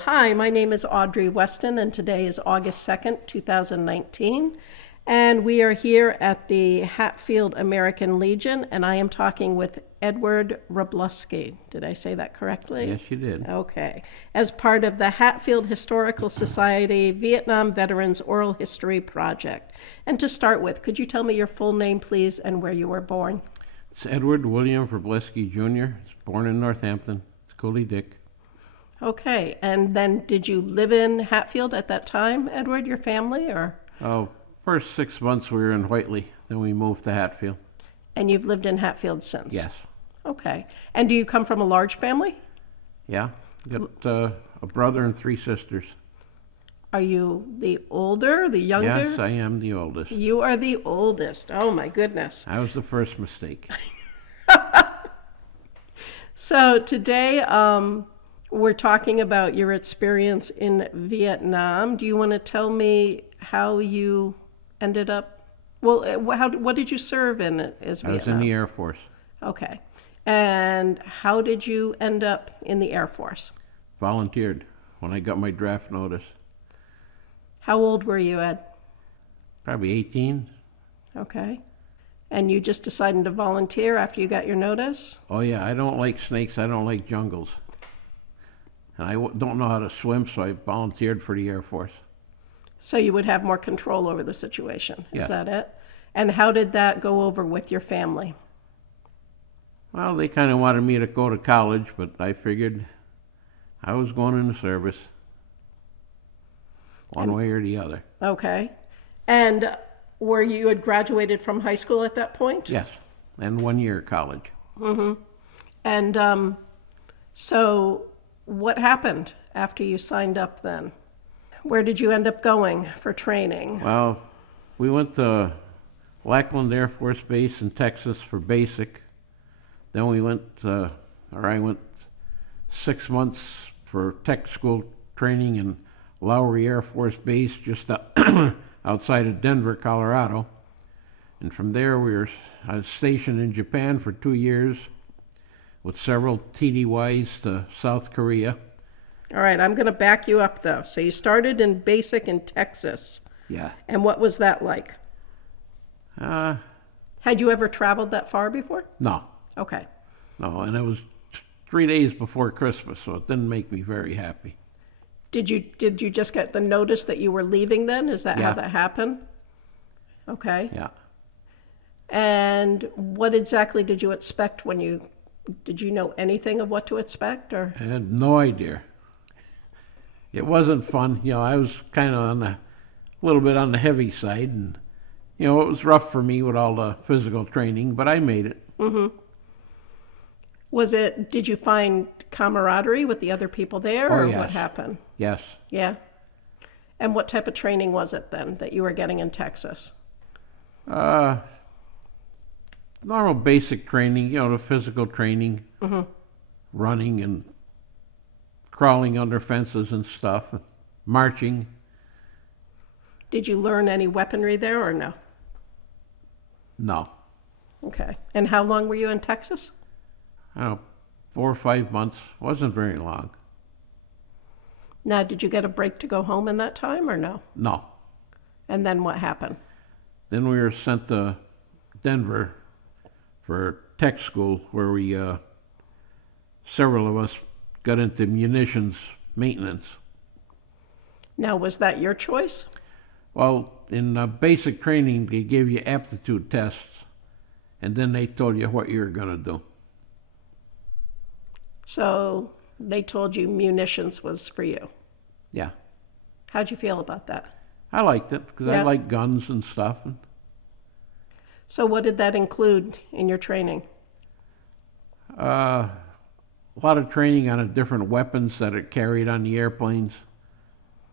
Hi, my name is Audrey Weston, and today is August 2nd, 2019. And we are here at the Hatfield American Legion, and I am talking with Edward Wroblewski. Did I say that correctly? Yes, you did. Okay. As part of the Hatfield Historical Society Vietnam Veterans Oral History Project. And to start with, could you tell me your full name, please, and where you were born? It's Edward William Wroblewski Jr. He's born in Northampton. It's Coolie Dick. Okay. And then did you live in Hatfield at that time, Edward, your family, or? Oh, first 6 months we were in Whiteley. Then we moved to Hatfield. And you've lived in Hatfield since? Yes. Okay. And do you come from a large family? Yeah. Got a brother and 3 sisters. Are you the older, the younger? Yes, I am the oldest. You are the oldest. Oh, my goodness. I was the first mistake. So today we're talking about your experience in Vietnam. Do you want to tell me how you ended up? Well, what did you serve in as Vietnam? I was in the Air Force. Okay. And how did you end up in the Air Force? Volunteered when I got my draft notice. How old were you, Ed? Probably 18. Okay. And you just decided to volunteer after you got your notice? Oh, yeah. I don't like snakes. I don't like jungles. And I don't know how to swim, so I volunteered for the Air Force. So you would have more control over the situation. Is Yeah. that it? And how did that go over with your family? Well, they kind of wanted me to go to college, but I figured I was going in the service one way or the other. Okay. And were you had graduated from high school at that point? Yes, and 1 year college. And so what happened after you signed up then? Where did you end up going for training? Well, we went to Lackland Air Force Base in Texas for basic. Then I went 6 months for tech school training in Lowry Air Force Base just outside of Denver, Colorado. And from there I was stationed in Japan for 2 years with several TDYs to South Korea. All right, I'm going to back you up though. So you started in basic in Texas. Yeah. And what was that like? Had you ever traveled that far before? No, Okay. and it was 3 days before Christmas, so it didn't make me very happy. Did you just get the notice that you were leaving then? Is that how Yeah. that happened? Okay. Yeah. And what exactly did you expect did you know anything of what to expect or? I had no idea. It wasn't fun. I was kind of a little bit on the heavy side, and, it was rough for me with all the physical training, but I made it. Did you find camaraderie with the other people there or yes. what happened? Yes. Yeah. And what type of training was it then that you were getting in Texas? Normal basic training, the physical training, running and crawling under fences and stuff, and marching. Did you learn any weaponry there or no? No. Okay. And how long were you in Texas? I don't know, 4 or 5 months. Wasn't very long. Now, did you get a break to go home in that time or no? No. And then what happened? Then we were sent to Denver for tech school, where several of us got into munitions maintenance. Now, was that your choice? Well, in basic training, they gave you aptitude tests, and then they told you what you were going to do. So they told you munitions was for you. Yeah. How'd you feel about that? I liked it because I Yeah. like guns and stuff. So what did that include in your training? A lot of training on the different weapons that are carried on the airplanes.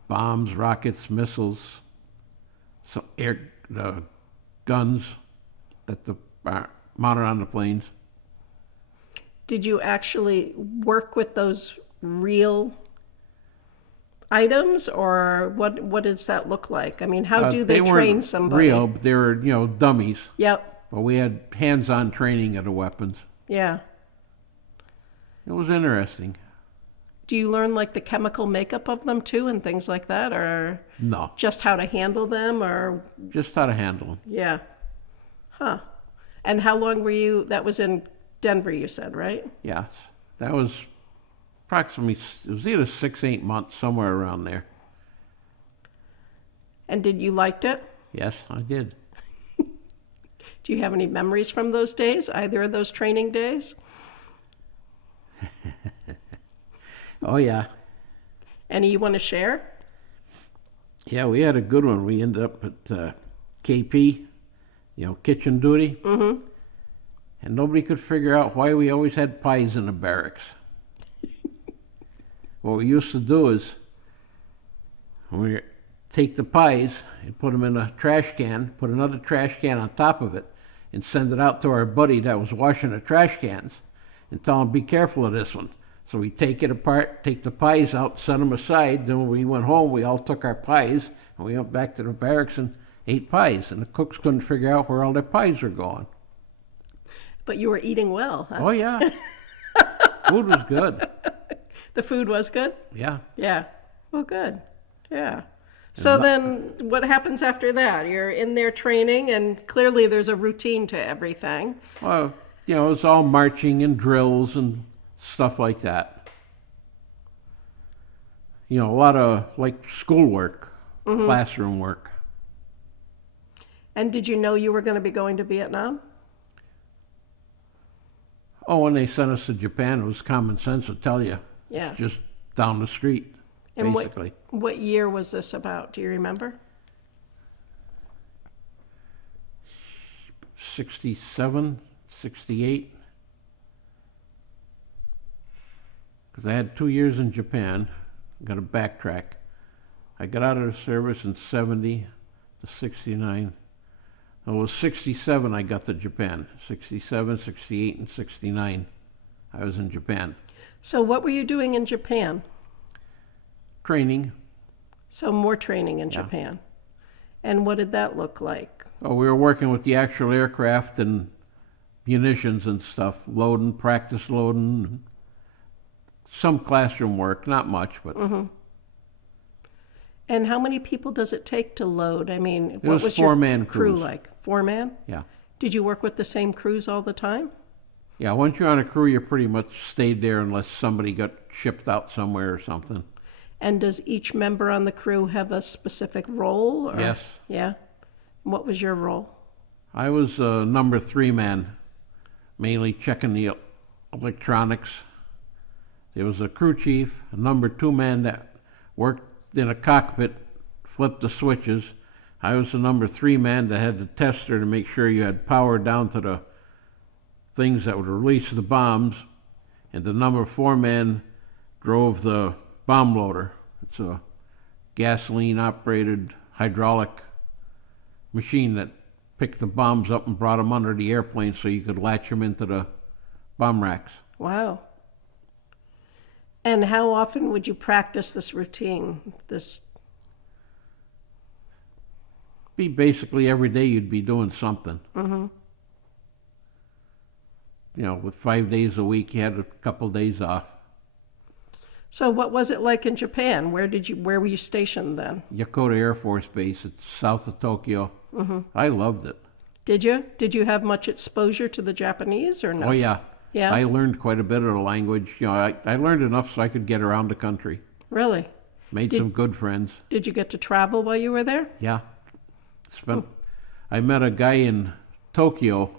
Bombs, rockets, missiles, guns that are mounted on the planes. Did you actually work with those real items, or what does that look like? I mean, how do they train weren't somebody? real, but they were, dummies. Yep. But we had hands-on training of the weapons. Yeah. It was interesting. Do you learn like the chemical makeup of them too and things like that, or No, just how to handle them, or just how to handle them. yeah? Huh. And how long were you? That was in Denver, you said, right? Yes, that was approximately, it was either 6, 8 months, somewhere around there. And did you liked it? Yes, I did. Do you have any memories from those days, either of those training days? Oh, yeah. Any you want to share? Yeah, we had a good one. We ended up at KP, kitchen duty. Mm-hmm. And nobody could figure out why we always had pies in the barracks. What we used to do is, when we take the pies and put them in a trash can, put another trash can on top of it, and send it out to our buddy that was washing the trash cans, and tell him, be careful of this one. So we take it apart, take the pies out, set them aside. Then when we went home, we all took our pies, and we went back to the barracks and ate pies. And the cooks couldn't figure out where all their pies were going. But you were eating well, huh? Oh, yeah. Food was good. The food was good? Yeah. Yeah. Well, good. Yeah. So then what happens after that? You're in there training, and clearly there's a routine to everything. Well, it was all marching and drills and stuff like that. A lot of like schoolwork, classroom work. And did you know you were going to be going to Vietnam? Oh, when they sent us to Japan, it was common sense to tell you. Yeah. It's just down the street, And basically. what year was this about? Do you remember? 67, 68. Because I had 2 years in Japan. Got to backtrack. I got out of the service in 70 to 69. It was 67 I got to Japan. 67, 68, and 69 I was in Japan. So what were you doing in Japan? Training. So more training in Japan. And what did that look like? Oh, we were working with the actual aircraft and munitions and stuff, loading, practice loading, some classroom work, not much, but And how many people does it take to load? I mean, it what was was your four-man crew crews. like? 4-man? Yeah. Did you work with the same crews all the time? Yeah, once you're on a crew, you pretty much stayed there unless somebody got shipped out somewhere or something. And does each member on the crew have a specific role? Or? Yes. Yeah. What was your role? I was a number 3 man, mainly checking the electronics. There was a crew chief, a number 2 man that worked in a cockpit, flipped the switches. I was the number 3 man that had the tester to make sure you had power down to the things that would release the bombs. And the number 4 man drove the bomb loader. It's a gasoline-operated hydraulic machine that picked the bombs up and brought them under the airplane so you could latch them into the bomb racks. Wow. And how often would you practice this routine? Be basically every day you'd be doing something. With 5 days a week, you had a couple days off. So what was it like in Japan? Where were you stationed then? Yokota Air Force Base, it's south of Tokyo. I loved it. Did you? Did you have much exposure to the Japanese or no? Oh, yeah. Yeah? I learned quite a bit of the language. I learned enough so I could get around the country. Really? Made some good friends. Did you get to travel while you were there? Yeah. I met a guy in Tokyo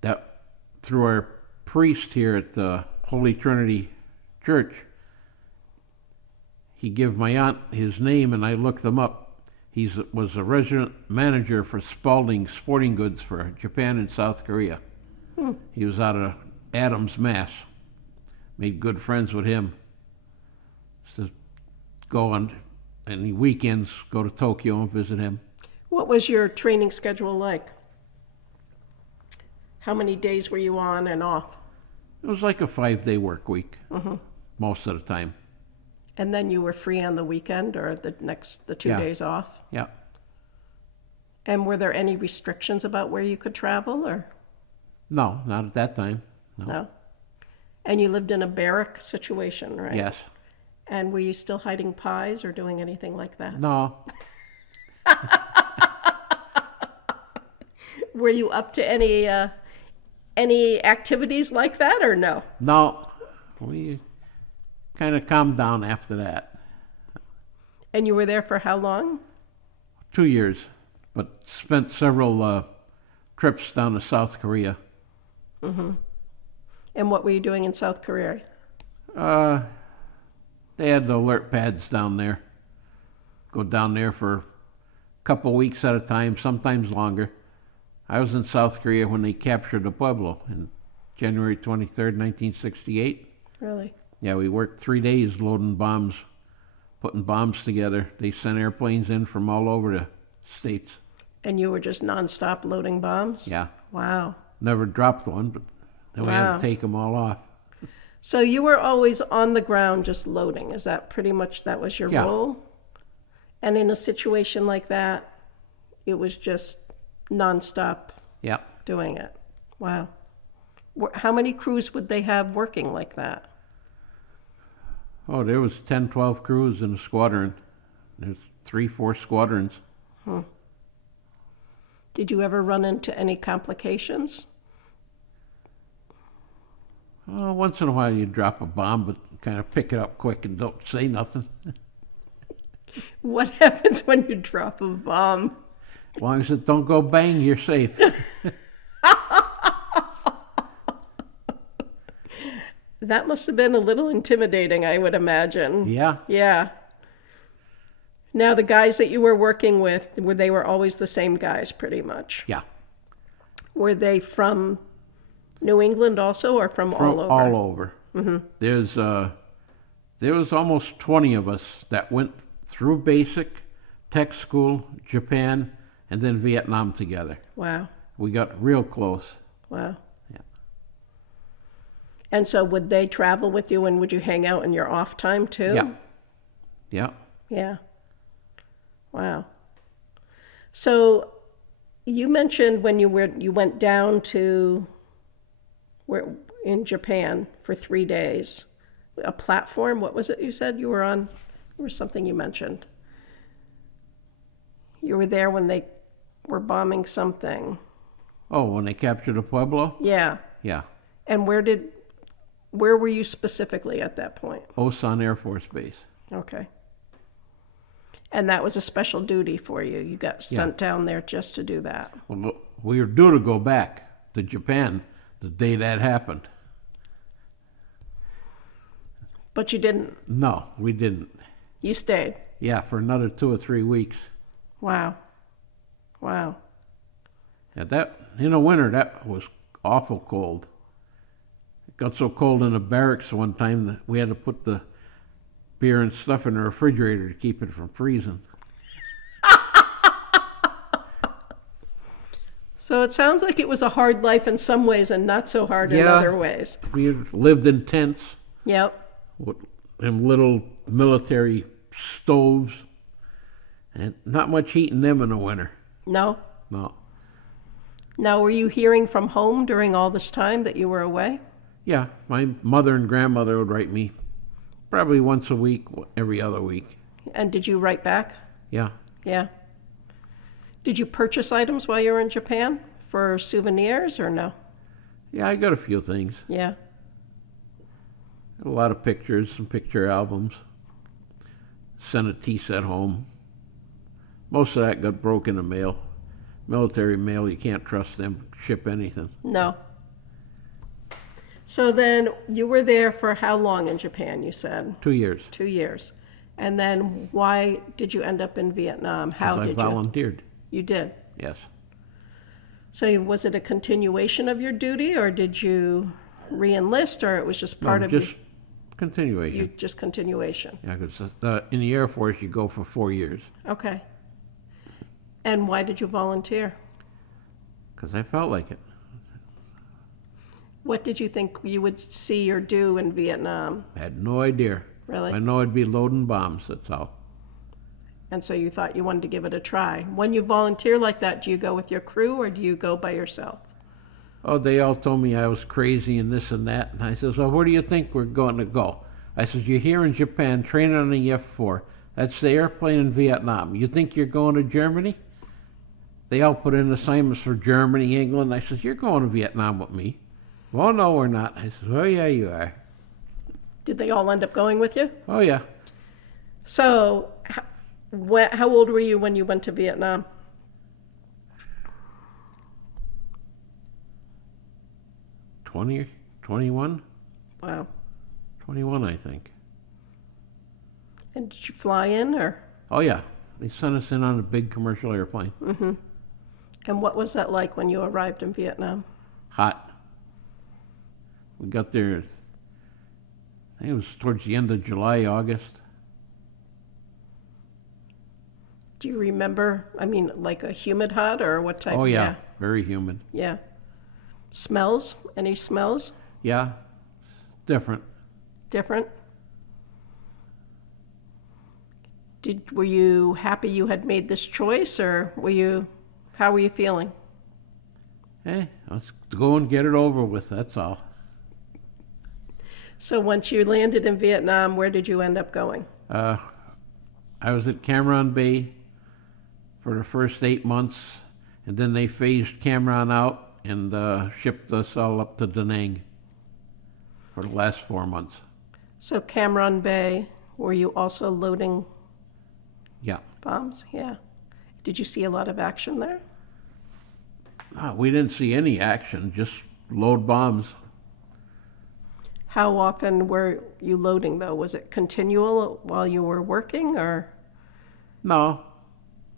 that, through our priest here at the Holy Trinity Church, he gave my aunt his name, and I looked him up. He was a resident manager for Spalding Sporting Goods for Japan and South Korea. He was out of Adams, Mass. Made good friends with him. Used to go on any weekends, go to Tokyo and visit him. What was your training schedule like? How many days were you on and off? It was like a 5-day work week, most of the time. And then you were free on the weekend or the 2 Yeah. days off? Yeah. And were there any restrictions about where you could travel or No, not at that time. No. no? And you lived in a barrack situation, right? Yes. And were you still hiding pies or doing anything like that? No. Were you up to any activities like that or no? No. We kind of calmed down after that. And you were there for how long? 2 years, but spent several trips down to South Korea. And what were you doing in South Korea? They had the alert pads down there. Go down there for a couple weeks at a time, sometimes longer. I was in South Korea when they captured the Pueblo in January 23rd, 1968. Really? Yeah, we worked 3 days loading bombs, putting bombs together. They sent airplanes in from all over the states. And you were just nonstop loading bombs? Yeah. Wow. Never dropped one, but then we had Wow. to take them all off. So you were always on the ground just loading. Is that pretty much that was your Yeah. role? And in a situation like that, it was just nonstop Yeah. doing it. Wow. How many crews would they have working like that? Oh, there was 10, 12 crews in a squadron. There's 3, 4 squadrons. Did you ever run into any complications? Oh, once in a while you drop a bomb, but kind of pick it up quick and don't say nothing. What happens when you drop a bomb? As long as it don't go bang, you're safe. That must have been a little intimidating, I would imagine. Yeah. Yeah. Now, the guys that you were working with, they were always the same guys, pretty much. Yeah. Were they from New England also, or from all over? All over. There was almost 20 of us that went through basic, tech school, Japan, and then Vietnam together. Wow. We got real close. Wow. Yeah. And so would they travel with you, and would you hang out in your off time too? Yeah. Yeah. Yeah. Wow. So you mentioned when you went down to where in Japan for 3 days, a platform. What was it you said you were on? There was something you mentioned. You were there when they were bombing something. Oh, when they captured the Pueblo? Yeah. Yeah. And where were you specifically at that point? Osan Air Force Base. Okay. And that was a special duty for you. You got sent down there just to do that. Well, we were due to go back to Japan the day that happened. But you didn't. No, we didn't. You stayed. Yeah, for another 2 or 3 weeks. Wow. Wow. And that, in the winter, that was awful cold. It got so cold in the barracks one time that we had to put the beer and stuff in the refrigerator to keep it from freezing. So it sounds like it was a hard life in some ways and not so hard in other ways. We lived in tents Yep. with them little military stoves, and not much heat in them in the winter. No? No. Now, were you hearing from home during all this time that you were away? Yeah, my mother and grandmother would write me probably once a week, every other week. And did you write back? Yeah. Yeah. Did you purchase items while you were in Japan for souvenirs or no? Yeah, I got a few things. Yeah. A lot of pictures, some picture albums. Sent a tea set home. Most of that got broke in the mail. Military mail, you can't trust them to ship anything. No. So then you were there for how long in Japan, you said? 2 years. 2 years. And then why did you end up in Vietnam? How 'Cause did I you? volunteered. You did. Yes. So was it a continuation of your duty, or did you re-enlist, or it was just part No, of just continuation. you just continuation? Yeah, because in the Air Force you go for 4 years. Okay. And why did you volunteer? Because I felt like it. What did you think you would see or do in Vietnam? I had no idea. Really? I know I'd be loading bombs, that's all. And so you thought you wanted to give it a try. When you volunteer like that, do you go with your crew or do you go by yourself? Oh, they all told me I was crazy and this and that. And I says, well, where do you think we're going to go? I says, you're here in Japan training on the F-4. That's the airplane in Vietnam. You think you're going to Germany? They all put in assignments for Germany, England. I says, you're going to Vietnam with me. Well, no, we're not. I says, oh, yeah, you are. Did they all end up going with you? Oh, yeah. So, how old were you when you went to Vietnam? 20, 21? Wow. 21, I think. And did you fly in, or? Oh, yeah. They sent us in on a big commercial airplane. Mm-hmm. And what was that like when you arrived in Vietnam? Hot. We got there, I think it was towards the end of July, August. Do you remember, I mean, like a humid hot, or what type? Oh, yeah. Very humid. Yeah. Smells? Any smells? Yeah. Different. Different? Were you happy you had made this choice, or how were you feeling? Hey, let's go and get it over with, that's all. So once you landed in Vietnam, where did you end up going? I was at Cam Ranh Bay for the first 8 months, and then they phased Cam Ranh out and shipped us all up to Da Nang for the last 4 months. So Cam Ranh Bay, were you also loading Yeah. bombs? Yeah. Did you see a lot of action there? We didn't see any action, just load bombs. How often were you loading, though? Was it continual while you were working, or? No,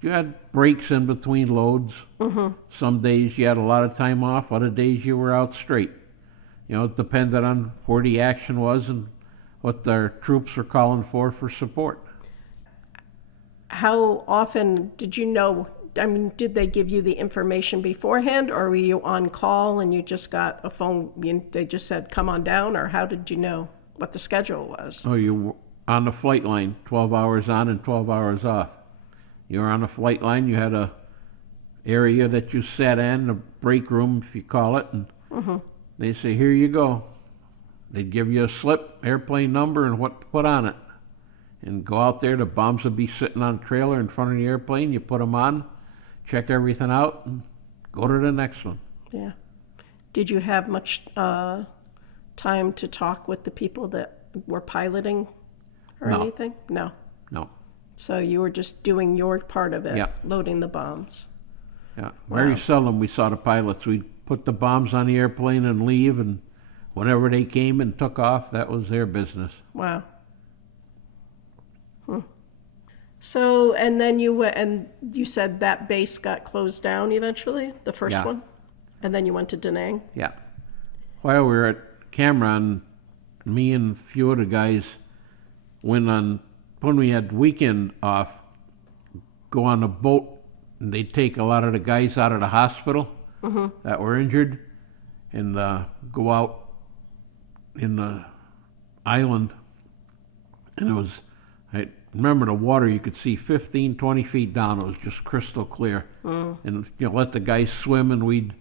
you had breaks in between loads. Mm-hmm. Some days you had a lot of time off, other days you were out straight. You know, it depended on where the action was and what their troops were calling for support. How often did you know? I mean, did they give you the information beforehand, or were you on call and you just got a phone? They just said, come on down, or how did you know what the schedule was? Oh, you were on the flight line, 12 hours on and 12 hours off. You were on the flight line, you had a area that you sat in, a break room, if you call it, and they say, here you go. They'd give you a slip, airplane number, and what to put on it. And go out there, the bombs would be sitting on a trailer in front of the airplane, you put them on, check everything out, and go to the next one. Yeah. Did you have much time to talk with the people that were piloting or No. anything? No. No. So you were just doing your part of it, Yeah. loading the bombs. Yeah. Very seldom we saw the pilots. We'd put the bombs on the airplane and leave, and whenever they came and took off, that was their business. Wow. So, and then you said that base got closed down eventually, the first Yeah. one? And then you went to Da Nang? Yeah. While we were at Cam Ranh, me and a few other guys went on, when we had weekend off, go on a boat, and they'd take a lot of the guys out of the hospital that were injured and go out in the island. And it was, I remember the water, you could see 15, 20 feet down. It was just crystal clear. And, let the guys swim, and we'd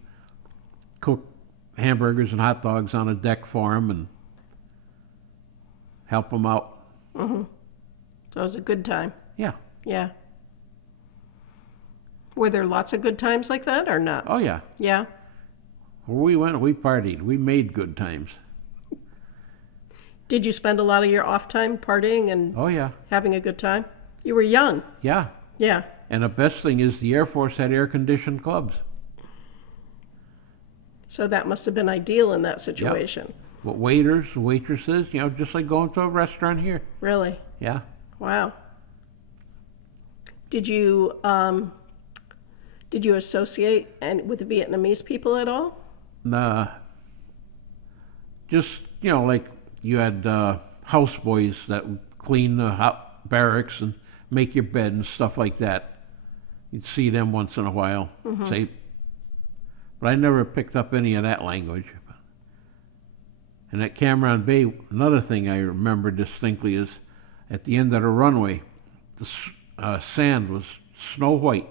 cook hamburgers and hot dogs on a deck for them and help them out. So it was a good time. Yeah. Yeah. Were there lots of good times like that or not? Oh, yeah. Yeah. Where we went, we partied. We made good times. Did you spend a lot of your off time partying and Oh, yeah. having a good time? You were young. Yeah. Yeah. And the best thing is the Air Force had air-conditioned clubs. So that must have been ideal in that situation. With waiters, waitresses, just like going to a restaurant here. Really? Yeah. Wow. Did you associate with the Vietnamese people at all? Nah. Just, like you had houseboys that would clean the barracks and make your bed and stuff like that. You'd see them once in a while. But I never picked up any of that language. And at Cam Ranh Bay, another thing I remember distinctly is at the end of the runway, the sand was snow white,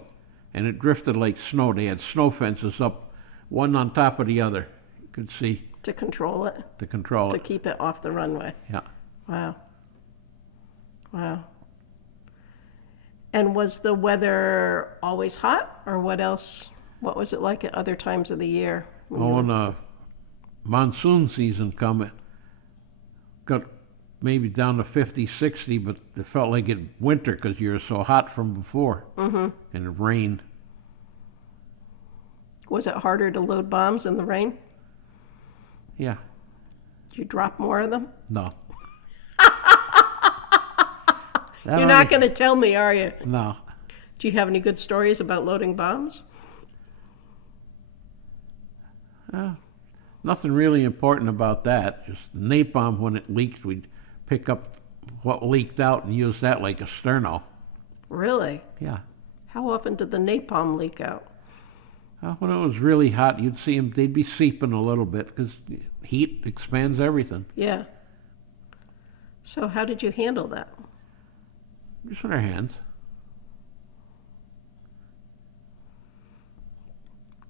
and it drifted like snow. They had snow fences up one on top of the other. You could see To control it, to control to it. keep it off the runway. Yeah. Wow. Wow. And was the weather always hot, or what else? What was it like at other times of the year? When monsoon season come, it got maybe down to 50, 60, but it felt like it winter because you were so hot from before. Mm-hmm. And it rained. Was it harder to load bombs in the rain? Yeah. Did you drop more of them? No. You're not going to tell me, are you? No. Do you have any good stories about loading bombs? Nothing really important about that. Just the napalm, when it leaked, we'd pick up what leaked out and use that like a sterno. Really? Yeah. How often did the napalm leak out? When it was really hot, you'd see them, they'd be seeping a little bit because heat expands everything. Yeah. So how did you handle that? Just with our hands.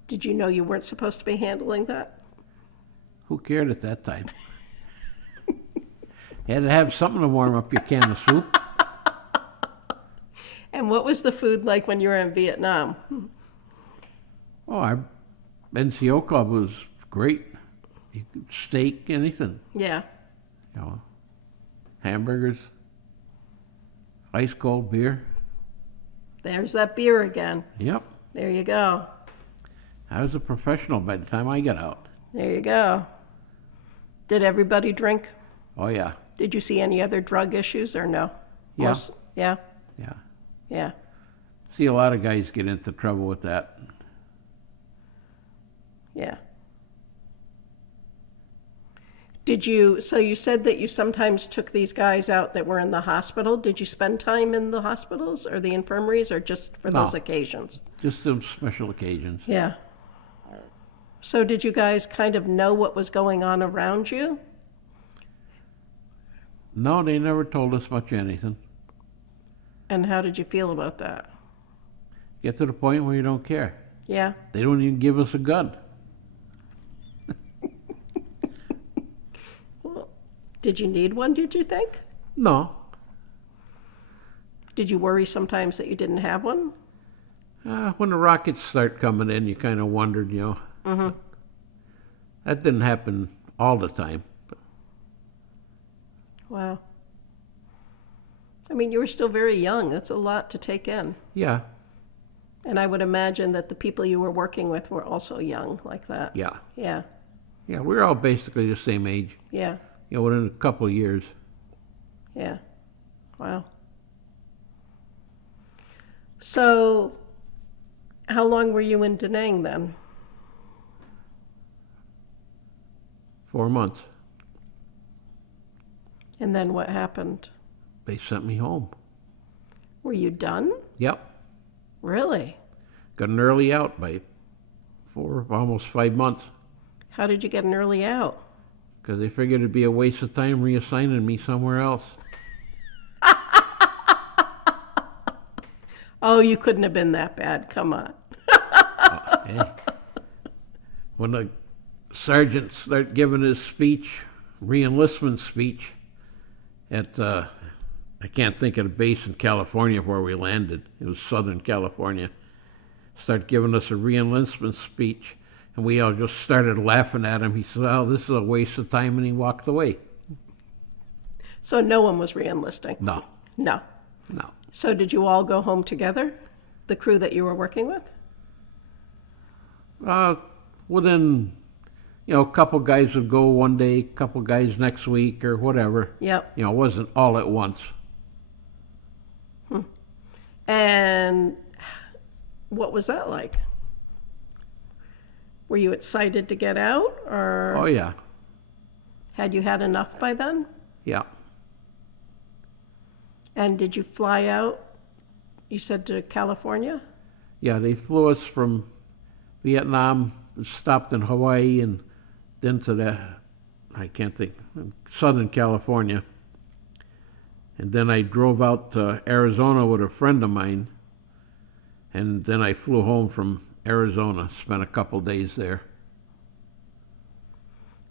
Did you know you weren't supposed to be handling that? Who cared at that time? You had to have something to warm up your can of soup. And what was the food like when you were in Vietnam? Oh, our NCO club was great. You could steak, anything. Yeah. You know, hamburgers, ice cold beer. There's that beer again. Yep. There you go. I was a professional by the time I got out. There you go. Did everybody drink? Oh, yeah. Did you see any other drug issues or no? Yeah. Yeah? Yeah. Yeah. See a lot of guys get into trouble with that. Yeah. So you said that you sometimes took these guys out that were in the hospital. Did you spend time in the hospitals or the infirmaries or just for those occasions? Just those special occasions. Yeah. So did you guys kind of know what was going on around you? No, they never told us much of anything. And how did you feel about that? Get to the point where you don't care. Yeah. They don't even give us a gun. Well, did you need one, did you think? No. Did you worry sometimes that you didn't have one? When the rockets start coming in, you kind of wondered, you know. Mm-hmm. That didn't happen all the time. But Wow. I mean, you were still very young. That's a lot to take in. yeah, And I would imagine that the people you were working with were also young like that. yeah. Yeah. Yeah, we were all basically the same age. Yeah. You know, within a couple of years. Yeah. Wow. So, how long were you in Da Nang then? 4 months. And then what happened? They sent me home. Were you done? Yep. Really? Got an early out by almost 5 months. How did you get an early out? Because they figured it'd be a waste of time reassigning me somewhere else. Oh, you couldn't have been that bad. Come on. Hey. When the sergeant started giving his speech, re-enlistment speech, at, I can't think of the base in California where we landed. It was Southern California. Started giving us a re-enlistment speech, and we all just started laughing at him. He said, "Oh, this is a waste of time," and he walked away. So no one was re-enlisting? No, No. no. So did you all go home together? The crew that you were working with? Within, a couple guys would go one day, couple guys next week, or whatever. Yep. It wasn't all at once. And what was that like? Were you excited to get out, or Oh, yeah. had you had enough by then? Yeah. And did you fly out, you said, to California? Yeah, they flew us from Vietnam, stopped in Hawaii, and then to Southern California. And then I drove out to Arizona with a friend of mine, and then I flew home from Arizona, spent a couple days there.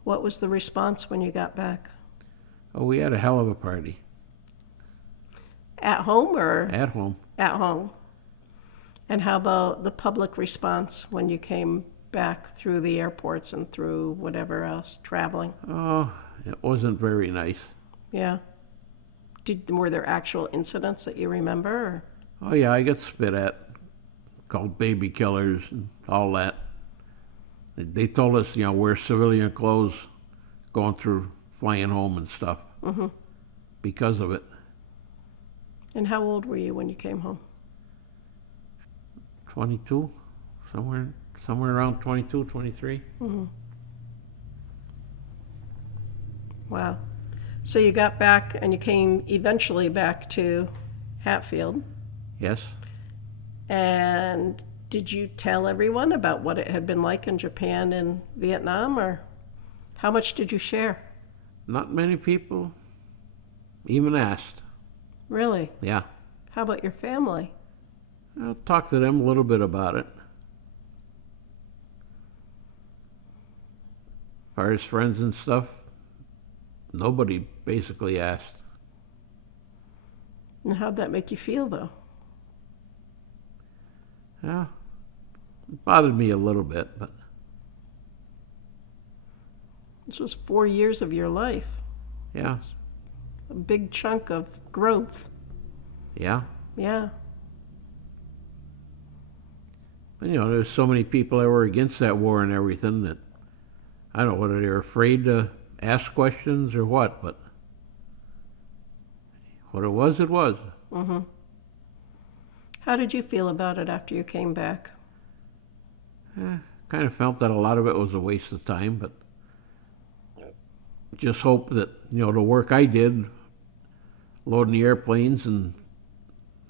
What was the response when you got back? Oh, we had a hell of a party. At home or? At home. At home. And how about the public response when you came back through the airports and through whatever else, traveling? Oh, it wasn't very nice. Yeah. Were there actual incidents that you remember? Or? Oh, yeah, I got spit at, called baby killers and all that. They told us, wear civilian clothes going through, flying home and stuff because of it. And how old were you when you came home? 22, somewhere around 22, 23. Wow. So you got back and you came eventually back to Hatfield. Yes. And did you tell everyone about what it had been like in Japan and Vietnam, or how much did you share? Not many people even asked. Really? Yeah. How about your family? I'll talk to them a little bit about it. As far as friends and stuff, nobody basically asked. And how'd that make you feel, though? Yeah, it bothered me a little bit, but This was 4 years of your life. yeah, A big chunk of growth. yeah. Yeah. But there's so many people that were against that war and everything that, I don't know whether they're afraid to ask questions or what, but what it was, it was. How did you feel about it after you came back? Kind of felt that a lot of it was a waste of time, but just hope that, the work I did, loading the airplanes and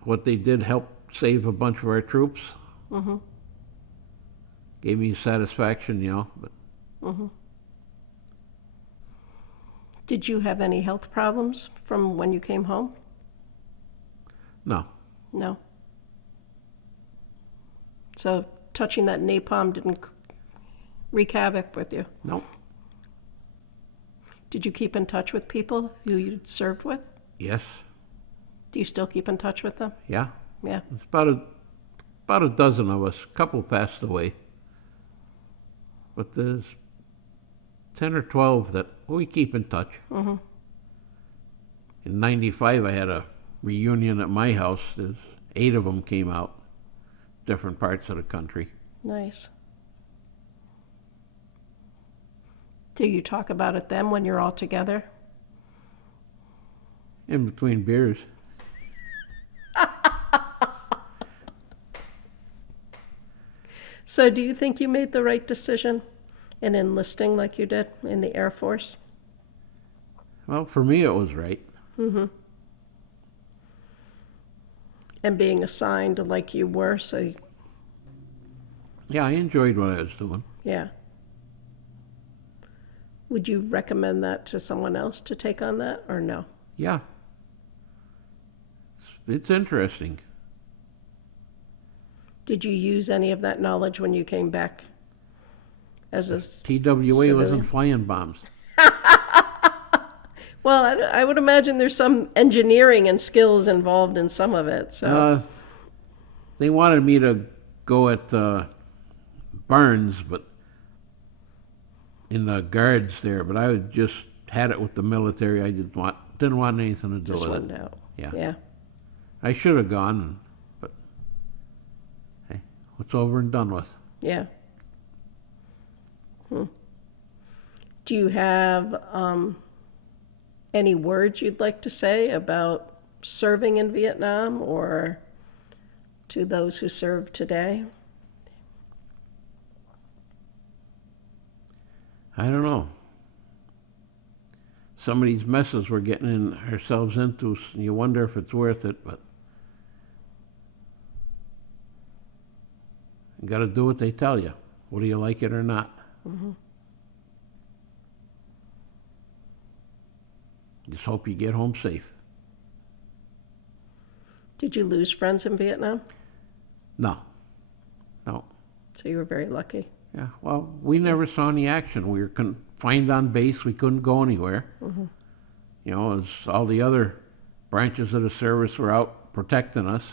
what they did helped save a bunch of our troops. Gave me satisfaction, but Did you have any health problems from when you came home? no. No. So touching that napalm didn't wreak havoc with you? Nope. Did you keep in touch with people who you'd served with? Yes. Do you still keep in touch with them? Yeah. Yeah. It's about a dozen of us. A couple passed away. But there's 10 or 12 that we keep in touch. In '95, I had a reunion at my house. There's 8 of them came out, different parts of the country. Nice. Do you talk about it then when you're all together? In between beers. So do you think you made the right decision in enlisting like you did in the Air Force? Well, for me, it was right. And being assigned like you were, so Yeah, I enjoyed what I was doing. yeah. Would you recommend that to someone else to take on that, or no? Yeah. It's interesting. Did you use any of that knowledge when you came back as a TWA civilian? wasn't flying bombs. Well, I would imagine there's some engineering and skills involved in some of it. So They wanted me to go at Barnes, but in the guards there. But I just had it with the military. I didn't want anything to do just with went it. out. Yeah. Yeah. I should have gone, but hey, what's over and done with? Yeah. Do you have any words you'd like to say about serving in Vietnam or to those who serve today? I don't know. Some of these messes we're getting ourselves into, you wonder if it's worth it, but you got to do what they tell you, whether you like it or not. Just hope you get home safe. Did you lose friends in Vietnam? No. No. So you were very lucky. Yeah, well, we never saw any action. We were find on base. We couldn't go anywhere. You know, as all the other branches of the service were out protecting us.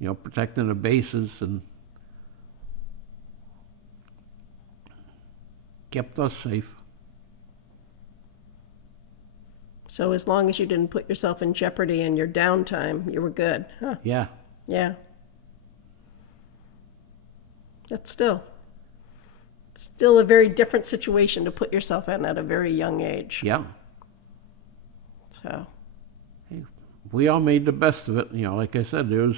You know, protecting the bases and kept us safe. So as long as you didn't put yourself in jeopardy in your downtime, you were good, huh? Yeah, Yeah. That's still a very different situation to put yourself in at a very young age. yeah. So, We all made the best of it. You know, like I said, there was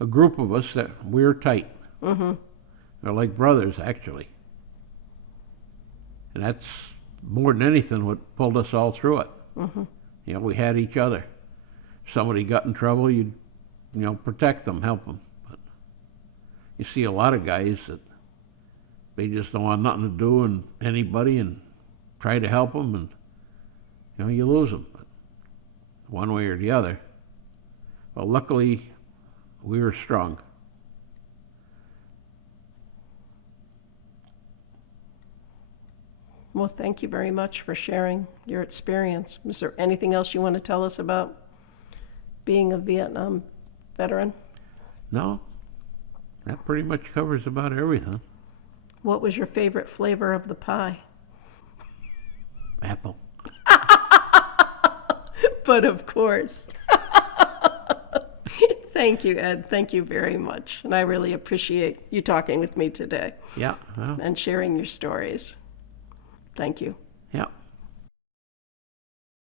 a group of us that we were tight. They're like brothers, actually. And that's more than anything what pulled us all through it. You know, we had each other. If somebody got in trouble, you'd, you know, protect them, help them. But you see a lot of guys that they just don't want nothing to do with anybody and try to help them, and you know, you lose them. But one way or the other. Well, luckily, we were strong. well, thank you very much for sharing your experience. Is there anything else you want to tell us about being a Vietnam veteran? No, that pretty much covers about everything. What was your favorite flavor of the pie? Apple. But of course. Thank you, Ed. Thank you very much. And I really appreciate you talking with me today Yeah, well, and sharing your stories. Thank you. yeah.